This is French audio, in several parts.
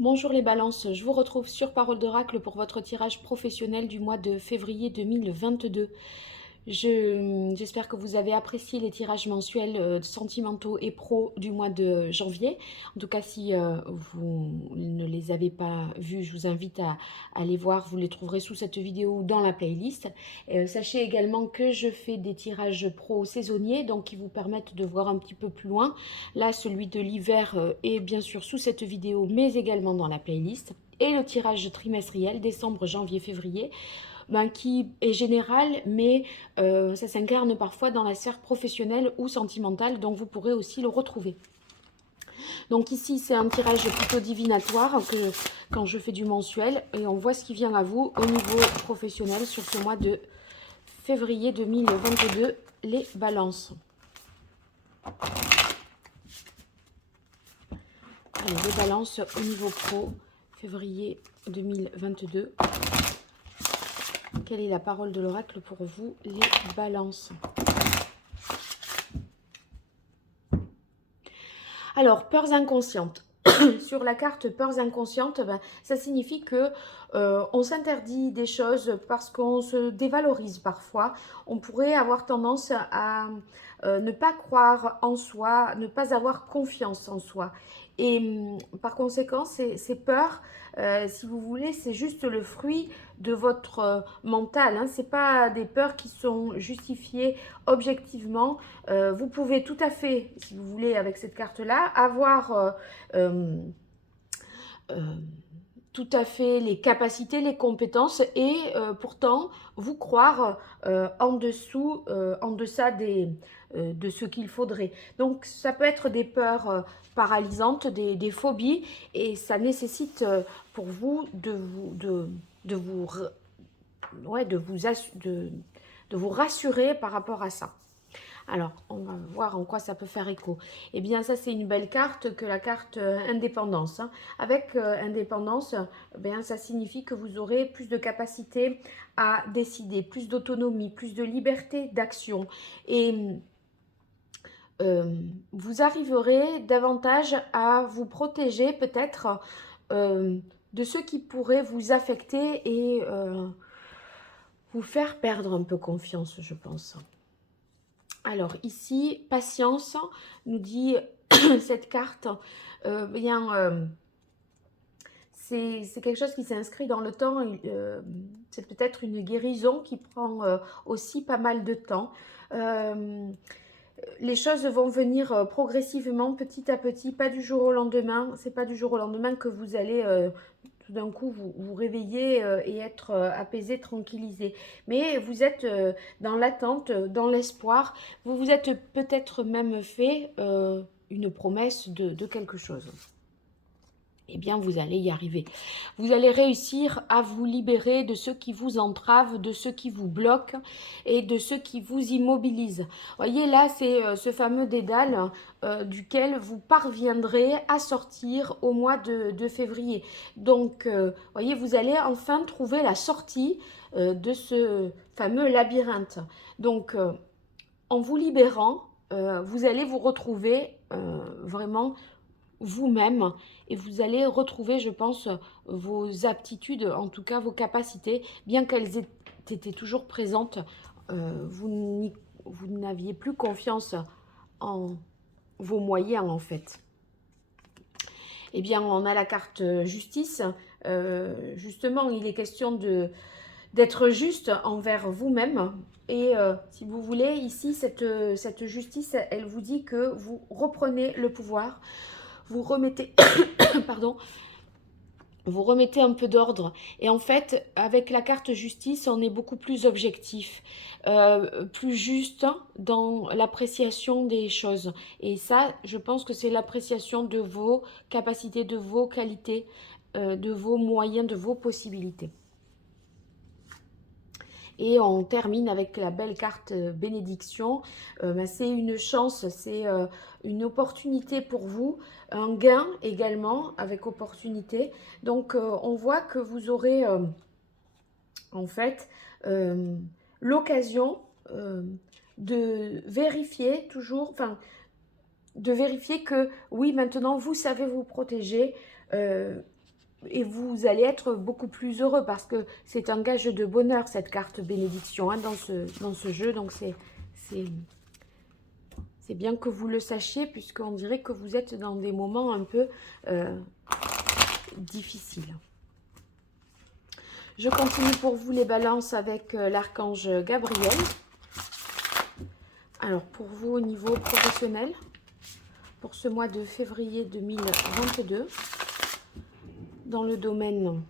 Bonjour les balances, je vous retrouve sur Parole d'Oracle pour votre tirage professionnel du mois de février 2022. J'espère que vous avez apprécié les tirages mensuels sentimentaux et pro du mois de janvier. En tout cas, si vous ne les avez pas vus, je vous invite à les voir. Vous les trouverez sous cette vidéo ou dans la playlist. Sachez également que je fais des tirages pro saisonniers, donc qui vous permettent de voir un petit peu plus loin. Là, celui de l'hiver est bien sûr sous cette vidéo, mais également dans la playlist. Et le tirage trimestriel, décembre, janvier, février, qui est général, mais ça s'incarne parfois dans la sphère professionnelle ou sentimentale, donc vous pourrez aussi le retrouver. Donc ici, c'est un tirage plutôt divinatoire que quand je fais du mensuel, et on voit ce qui vient à vous au niveau professionnel sur ce mois de février 2022, les balances. Allez, les balances au niveau pro, février 2022. Quelle est la parole de l'oracle pour vous, les balances? Alors, peurs inconscientes. Sur la carte peurs inconscientes, ça signifie que on s'interdit des choses parce qu'on se dévalorise parfois. On pourrait avoir tendance à ne pas croire en soi, ne pas avoir confiance en soi. Et par conséquent, ces peurs, si vous voulez, c'est juste le fruit de votre mental. Hein. Ce n'est pas des peurs qui sont justifiées objectivement. Vous pouvez tout à fait, si vous voulez, avec cette carte-là, avoir euh, euh, tout à fait les capacités, les compétences et pourtant vous croire en dessous, en deçà de ce qu'il faudrait. Donc ça peut être des peurs paralysantes, des phobies et ça nécessite pour vous de vous, ouais, de vous rassurer par rapport à ça. Alors, on va voir en quoi ça peut faire écho. Eh bien, ça, c'est une belle carte que la carte indépendance. Hein. Avec indépendance, ça signifie que vous aurez plus de capacité à décider, plus d'autonomie, plus de liberté d'action. Et vous arriverez davantage à vous protéger peut-être de ce qui pourrait vous affecter et vous faire perdre un peu confiance, je pense. Alors ici, patience, nous dit cette carte. C'est quelque chose qui s'inscrit dans le temps. C'est peut-être une guérison qui prend aussi pas mal de temps. Les choses vont venir progressivement, petit à petit, pas du jour au lendemain. C'est pas du jour au lendemain que vous allez tout d'un coup vous réveiller et être apaisé, tranquillisé. Mais vous êtes dans l'attente, dans l'espoir. Vous vous êtes peut-être même fait une promesse de quelque chose. Eh bien, vous allez y arriver. Vous allez réussir à vous libérer de ceux qui vous entravent, de ceux qui vous bloquent et de ceux qui vous immobilisent. Voyez, là, c'est ce fameux dédale duquel vous parviendrez à sortir au mois de février. Donc, voyez, vous allez enfin trouver la sortie de ce fameux labyrinthe. Donc, en vous libérant, vous allez vous retrouver vraiment vous-même et vous allez retrouver, je pense, vos aptitudes, en tout cas vos capacités, bien qu'elles étaient toujours présentes, vous n'aviez plus confiance en vos moyens en fait. Eh bien, on a la carte justice. Justement, il est question d'être juste envers vous-même. Et si vous voulez, ici, cette justice, elle vous dit que vous reprenez le pouvoir, vous remettez, pardon, vous remettez un peu d'ordre. Et en fait, avec la carte justice, on est beaucoup plus objectif, plus juste dans l'appréciation des choses. Et ça, je pense que c'est l'appréciation de vos capacités, de vos qualités, de vos moyens, de vos possibilités. Et on termine avec la belle carte bénédiction. C'est une chance, c'est une opportunité pour vous, un gain également avec opportunité. Donc on voit que vous aurez en fait l'occasion de vérifier toujours, enfin de vérifier que oui, maintenant vous savez vous protéger. et vous allez être beaucoup plus heureux parce que c'est un gage de bonheur, cette carte bénédiction, hein, dans ce jeu. Donc, c'est bien que vous le sachiez, puisqu'on dirait que vous êtes dans des moments un peu difficiles. Je continue pour vous les balances avec l'archange Gabriel. Alors, pour vous au niveau professionnel, pour ce mois de février 2022, dans le domaine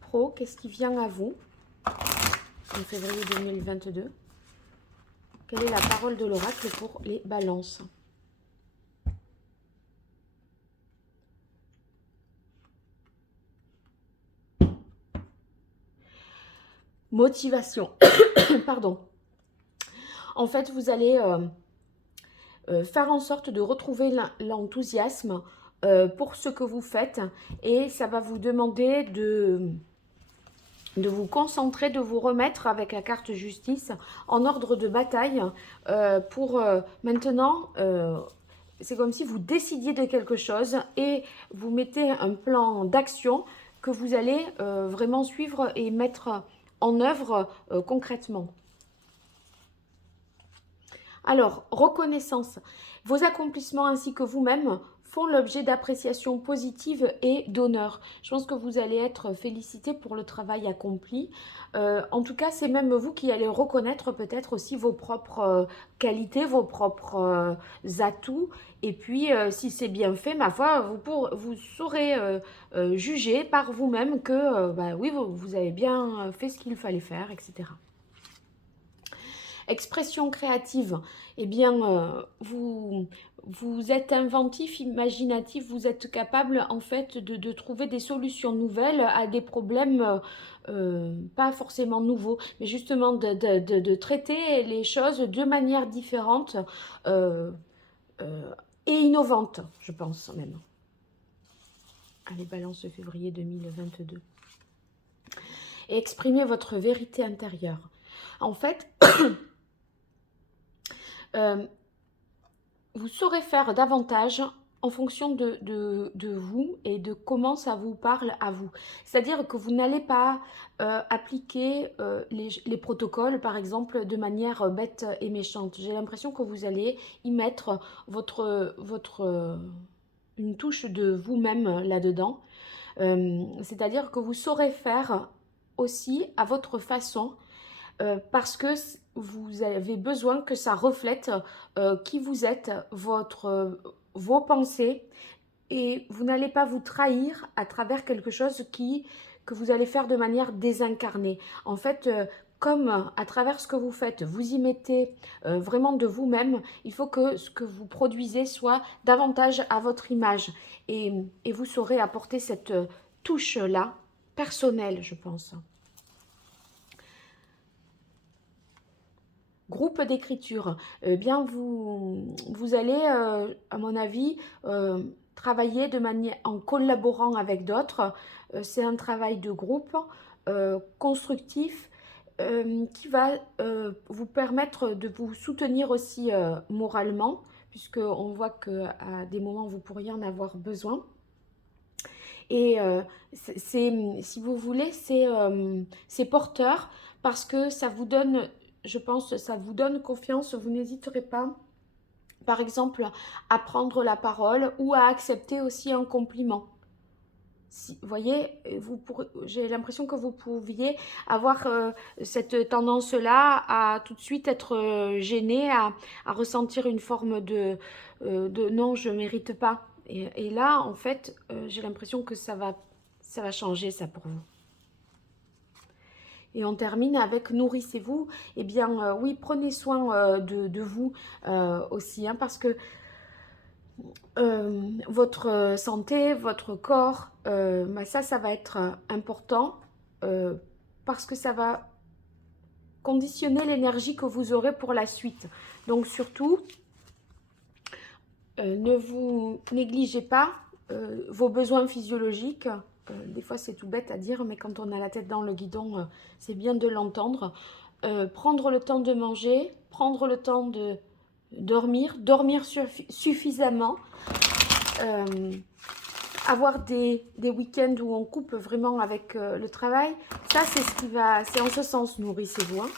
pro, qu'est-ce qui vient à vous en février 2022? Quelle est la parole de l'oracle pour les balances? Motivation. Pardon. En fait, vous allez faire en sorte de retrouver l'enthousiasme pour ce que vous faites. Et ça va vous demander de vous concentrer, de vous remettre avec la carte justice en ordre de bataille pour maintenant... c'est comme si vous décidiez de quelque chose et vous mettez un plan d'action que vous allez vraiment suivre et mettre en œuvre concrètement. Alors, reconnaissance. Vos accomplissements ainsi que vous-même font l'objet d'appréciation positive et d'honneur. Je pense que vous allez être félicité pour le travail accompli. En tout cas, c'est même vous qui allez reconnaître peut-être aussi vos propres qualités, vos propres atouts. Et puis, si c'est bien fait, ma foi, vous saurez juger par vous-même que bah, oui, vous avez bien fait ce qu'il fallait faire, etc. Expression créative, eh bien, vous êtes inventif, imaginatif, vous êtes capable en fait de trouver des solutions nouvelles à des problèmes pas forcément nouveaux, mais justement de traiter les choses de manière différente et innovante, je pense même. Allez, balance février 2022. Et exprimez votre vérité intérieure. En fait... vous saurez faire davantage en fonction de vous et de comment ça vous parle à vous. C'est-à-dire que vous n'allez pas appliquer les protocoles, par exemple, de manière bête et méchante. J'ai l'impression que vous allez y mettre une touche de vous-même là-dedans. C'est-à-dire que vous saurez faire aussi à votre façon parce que vous avez besoin que ça reflète qui vous êtes, vos pensées, et vous n'allez pas vous trahir à travers quelque chose que vous allez faire de manière désincarnée. En fait, comme à travers ce que vous faites, vous y mettez vraiment de vous-même, il faut que ce que vous produisez soit davantage à votre image. Et vous saurez apporter cette touche-là, personnelle, je pense. Groupe d'écriture, eh bien vous allez, à mon avis, travailler de manière en collaborant avec d'autres. C'est un travail de groupe constructif qui va vous permettre de vous soutenir aussi moralement, puisqu'on voit qu'à des moments vous pourriez en avoir besoin. Et si vous voulez, c'est porteur parce que ça vous donne, je pense, ça vous donne confiance. Vous n'hésiterez pas, par exemple, à prendre la parole ou à accepter aussi un compliment. Vous voyez, j'ai l'impression que vous pouviez avoir cette tendance-là à tout de suite être gêné, à ressentir une forme de non, je ne mérite pas. Et là, en fait, j'ai l'impression que ça va changer ça pour vous. Et on termine avec nourrissez-vous. Eh bien, oui, prenez soin de vous aussi, hein, parce que votre santé, votre corps, bah ça va être important parce que ça va conditionner l'énergie que vous aurez pour la suite. Donc surtout, ne vous négligez pas vos besoins physiologiques. Des fois, c'est tout bête à dire, mais quand on a la tête dans le guidon, c'est bien de l'entendre. Prendre le temps de manger, prendre le temps de dormir suffisamment. avoir des week-ends où on coupe vraiment avec le travail, ça c'est ce qui va, c'est en ce sens, nourrissez-vous. Hein.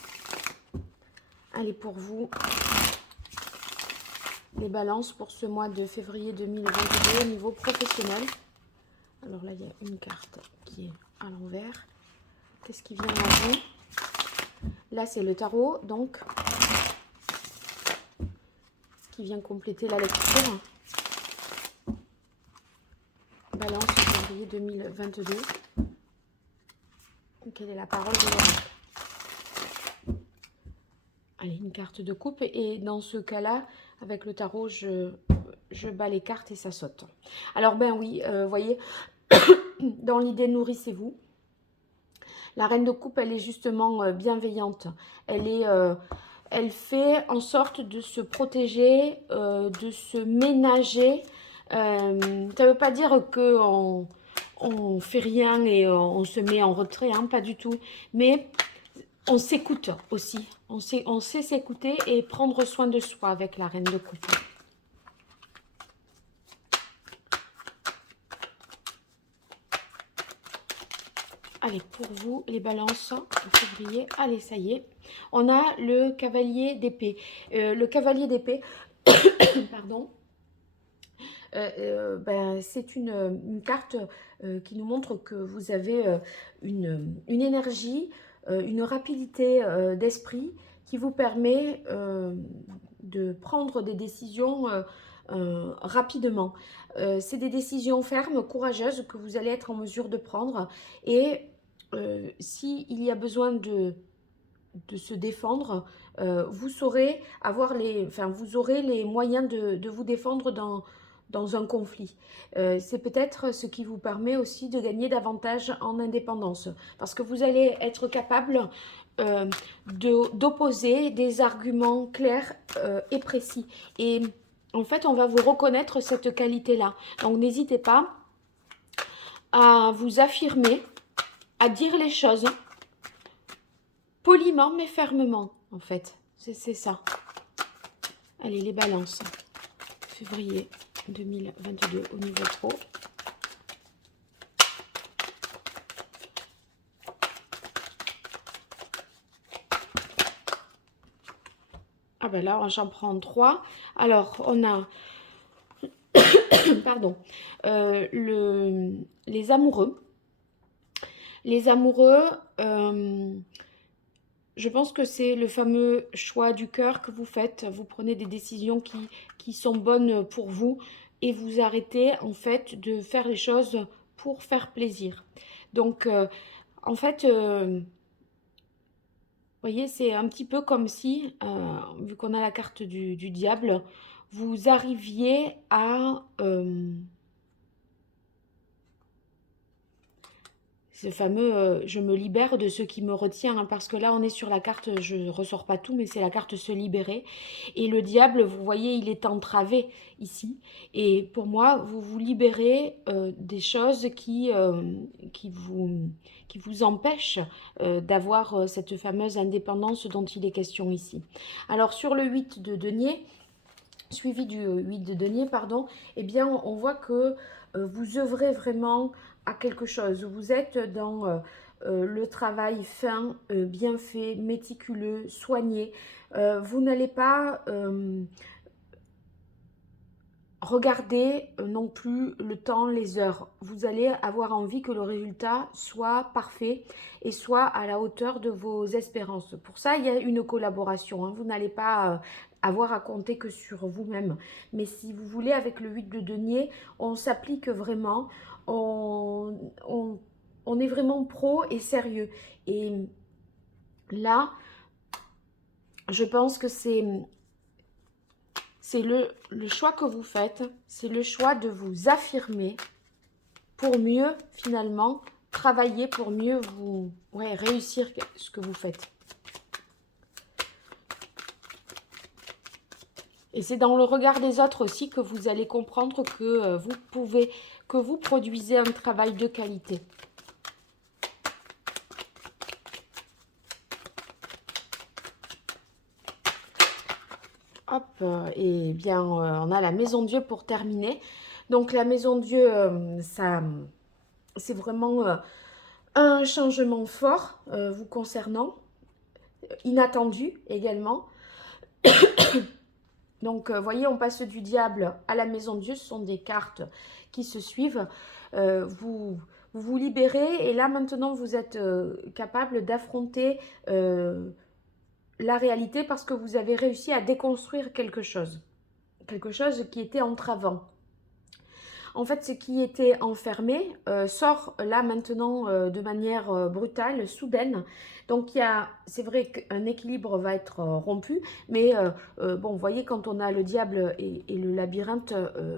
Allez, pour vous, les balances pour ce mois de février 2022 au niveau professionnel. Alors là, il y a une carte qui est à l'envers. Qu'est-ce qui vient à vous? Là, c'est le tarot, donc, qui vient compléter la lecture. Balance février 2022. Quelle est la parole de l'oracle? Allez, une carte de coupe. Et dans ce cas-là, avec le tarot, je bats les cartes et ça saute. Alors, ben oui, vous voyez, dans l'idée, nourrissez-vous. La reine de coupe, elle est justement bienveillante. Elle fait en sorte de se protéger, de se ménager. Ça ne veut pas dire qu'on on fait rien et on se met en retrait, hein, pas du tout. Mais on s'écoute aussi. On sait s'écouter et prendre soin de soi avec la reine de coupe. Allez, pour vous, les balances de février. Allez, ça y est. On a le cavalier d'épée. Le cavalier d'épée, pardon, ben, c'est une carte qui nous montre que vous avez une énergie, une rapidité d'esprit qui vous permet de prendre des décisions rapidement. C'est des décisions fermes, courageuses que vous allez être en mesure de prendre. Et s'il y a besoin de se défendre, vous saurez avoir vous aurez les moyens de vous défendre dans un conflit. C'est peut-être ce qui vous permet aussi de gagner davantage en indépendance, parce que vous allez être capable d'opposer des arguments clairs et précis. Et en fait, on va vous reconnaître cette qualité-là. Donc, n'hésitez pas à vous affirmer, à dire les choses poliment mais fermement, en fait. C'est ça. Allez, les balances. Février 2022 au niveau pro. Ah ben là, j'en prends 3. Alors, on a... pardon. Les amoureux. Les amoureux... je pense que c'est le fameux choix du cœur que vous faites. Vous prenez des décisions qui sont bonnes pour vous et vous arrêtez en fait de faire les choses pour faire plaisir. Donc, en fait, vous voyez, c'est un petit peu comme si, vu qu'on a la carte du diable, vous arriviez à... ce fameux je me libère de ce qui me retient, hein, parce que là on est sur la carte, je ne ressors pas tout, mais c'est la carte se libérer. Et le diable, vous voyez, il est entravé ici. Et pour moi, vous vous libérez des choses qui vous empêchent d'avoir cette fameuse indépendance dont il est question ici. Alors sur le 8 de denier, suivi du 8 de denier, pardon, eh bien on voit que vous œuvrez vraiment à quelque chose. Vous êtes dans le travail fin, bien fait, méticuleux, soigné. Vous n'allez pas regarder non plus le temps, les heures. Vous allez avoir envie que le résultat soit parfait et soit à la hauteur de vos espérances. Pour ça, il y a une collaboration. Hein. Vous n'allez pas avoir à compter que sur vous-même. Mais si vous voulez, avec le 8 de denier, on s'applique vraiment, on est vraiment pro et sérieux. Et là, je pense que c'est le choix que vous faites, c'est le choix de vous affirmer pour mieux, finalement, travailler, pour mieux vous réussir ce que vous faites. Et c'est dans le regard des autres aussi que vous allez comprendre que vous produisez un travail de qualité. Hop, et bien, on a la maison Dieu pour terminer. Donc la maison Dieu, ça, c'est vraiment un changement fort vous concernant, inattendu également. Donc, voyez, on passe du diable à la maison Dieu, ce sont des cartes qui se suivent. Vous vous libérez et là maintenant vous êtes capable d'affronter la réalité parce que vous avez réussi à déconstruire quelque chose qui était entravant. En fait, ce qui était enfermé sort là maintenant de manière brutale, soudaine. Donc, c'est vrai qu'un équilibre va être rompu, mais bon, vous voyez, quand on a le diable et le labyrinthe,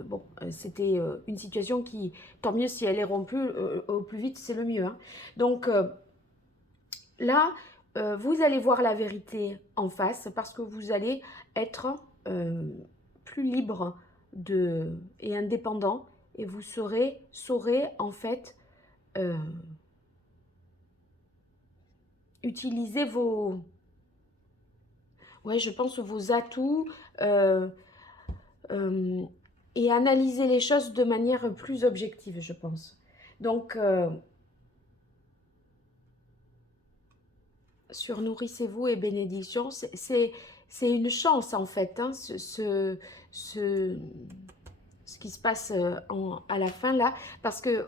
bon, c'était une situation qui, tant mieux si elle est rompue, au plus vite, c'est le mieux. Hein. Donc, là, vous allez voir la vérité en face parce que vous allez être plus libre et indépendant et vous saurez en fait utiliser je pense vos atouts et analyser les choses de manière plus objective, je pense. Donc, surnourrissez-vous et bénédiction, c'est une chance en fait, hein, ce qui se passe à la fin là, parce que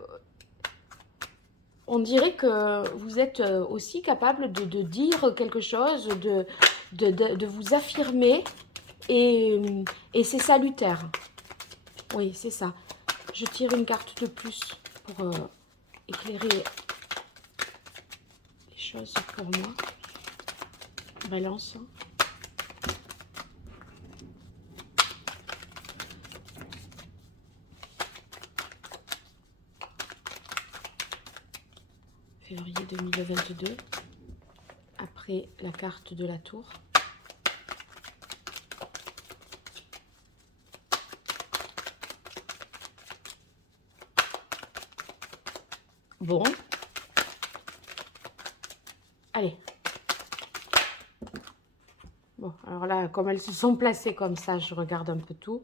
on dirait que vous êtes aussi capable de dire quelque chose, de vous affirmer et c'est salutaire. Oui, c'est ça. Je tire une carte de plus pour éclairer les choses pour moi. Balance. Février 2022. Après la carte de la tour. Bon. Allez. Bon, alors là, comme elles se sont placées comme ça, je regarde un peu tout.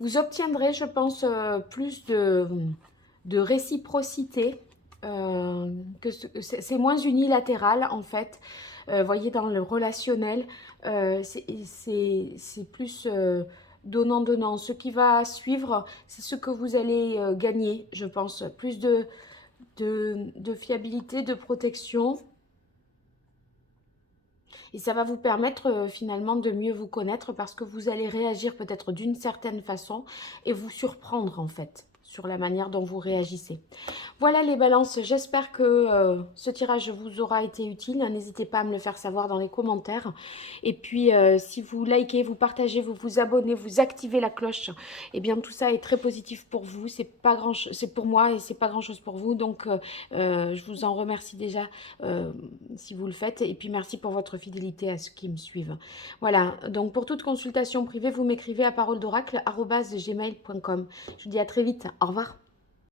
Vous obtiendrez, je pense, plus de réciprocité. C'est moins unilatéral, en fait. Voyez, dans le relationnel, c'est plus donnant-donnant. Ce qui va suivre, c'est ce que vous allez gagner, je pense. Plus de fiabilité, de protection. Et ça va vous permettre finalement de mieux vous connaître parce que vous allez réagir peut-être d'une certaine façon et vous surprendre en fait sur la manière dont vous réagissez. Voilà les balances, j'espère que ce tirage vous aura été utile. N'hésitez pas à me le faire savoir dans les commentaires. Et puis si vous likez, vous partagez, vous vous abonnez, vous activez la cloche, et bien tout ça est très positif pour vous. C'est pas grand, c'est pour moi et c'est pas grand chose pour vous. Donc je vous en remercie déjà si vous le faites. Et puis merci pour votre fidélité à ceux qui me suivent. Voilà, donc pour toute consultation privée, vous m'écrivez à paroledoracle@gmail.com. Je vous dis à très vite. Au revoir.